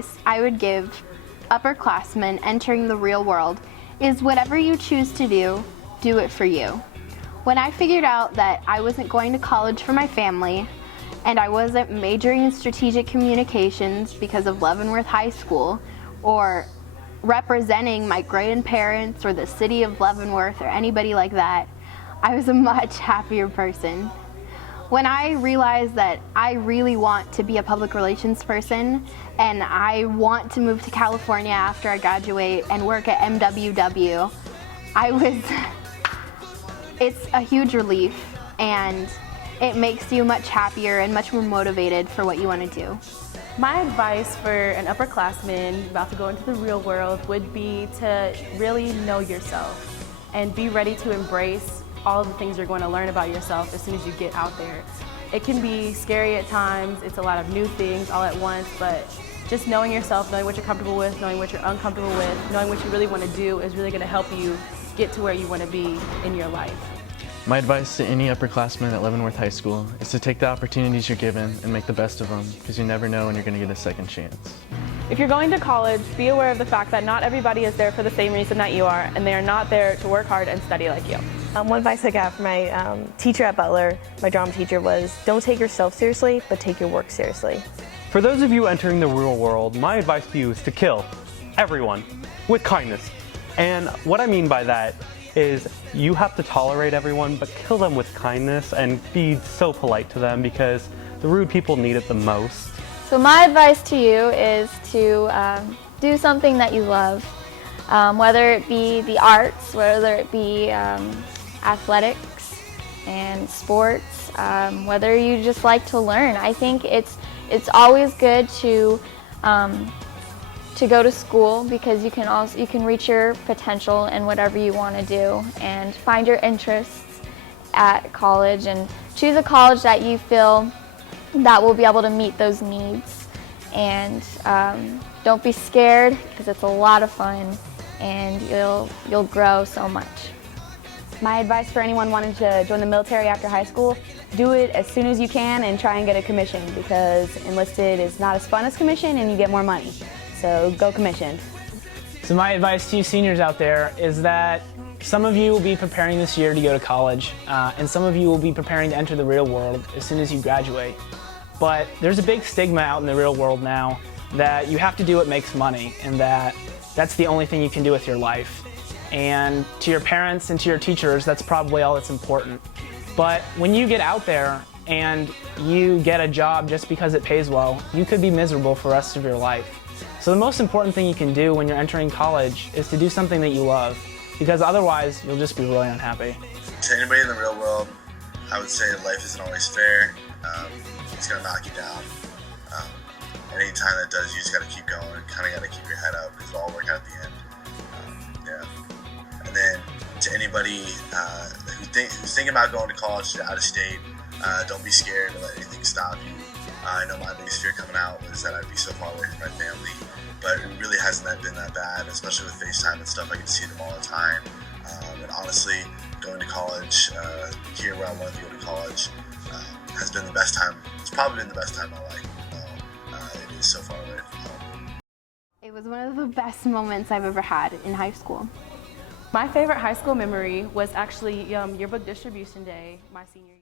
advice I would give upperclassmen entering the real world is whatever you choose to do, do it for you. When I figured out that I wasn't going to college for my family and I wasn't majoring in strategic communications because of Leavenworth High School or representing my grandparents or the city of Leavenworth or anybody like that, I was a much happier person. When I realized that I really want to be a public relations person and I want to move to California after I graduate and work at MWW, it's a huge relief and it makes you much happier and much more motivated for what you want to do. My advice for an upperclassman about to go into the real world would be to really know yourself and be ready to embrace all of the things you're going to learn about yourself as soon as you get out there. It can be scary at times, it's a lot of new things all at once, but just knowing yourself, knowing what you're comfortable with, knowing what you're uncomfortable with, knowing what you really want to do is really going to help you get to where you want to be in your life. My advice to any upperclassmen at Leavenworth High School is to take the opportunities you're given and make the best of them, because you never know when you're going to get a second chance. If you're going to college, be aware of the fact that not everybody is there for the same reason that you are, and they are not there to work hard and study like you. One advice I got from my teacher at Butler, my drama teacher, was don't take yourself seriously, but take your work seriously. For those of you entering the real world, my advice to you is to kill everyone with kindness. And what I mean by that is you have to tolerate everyone, but kill them with kindness and be so polite to them, because the rude people need it the most. So my advice to you is to do something that you love, whether it be the arts, whether it be athletics and sports, whether you just like to learn. I think it's always good to go to school, because you can reach your potential in whatever you want to do and find your interests at college and choose a college that you feel that will be able to meet those needs. And don't be scared, because it's a lot of fun and you'll grow so much. My advice for anyone wanting to join the military after high school, do it as soon as you can and try and get a commission, because enlisted is not as fun as commission and you get more money. So go commissioned. So my advice to you seniors out there is that some of you will be preparing this year to go to college, and some of you will be preparing to enter the real world as soon as you graduate. But there's a big stigma out in the real world now that you have to do what makes money, and that's the only thing you can do with your life. And to your parents and to your teachers, that's probably all that's important. But when you get out there and you get a job just because it pays well, you could be miserable for the rest of your life. So the most important thing you can do when you're entering college is to do something that you love, because otherwise you'll just be really unhappy. To anybody in the real world, I would say life isn't always fair. It's going to knock you down. Any time that does, you just got to keep going, kind of got to keep your head up, because it'll all work out at the end. And then to anybody who's thinking about going to college out of state, don't be scared to let anything stop you. I know my biggest fear coming out was that I'd be so far away from my family, but it really hasn't been that bad, especially with FaceTime and stuff. I get to see them all the time. And honestly, going to college, here where I wanted to go to college, has been the best time. It's probably been the best time of my life. It is so far away from home. It was one of the best moments I've ever had in high school. My favorite high school memory was actually yearbook distribution day my senior year.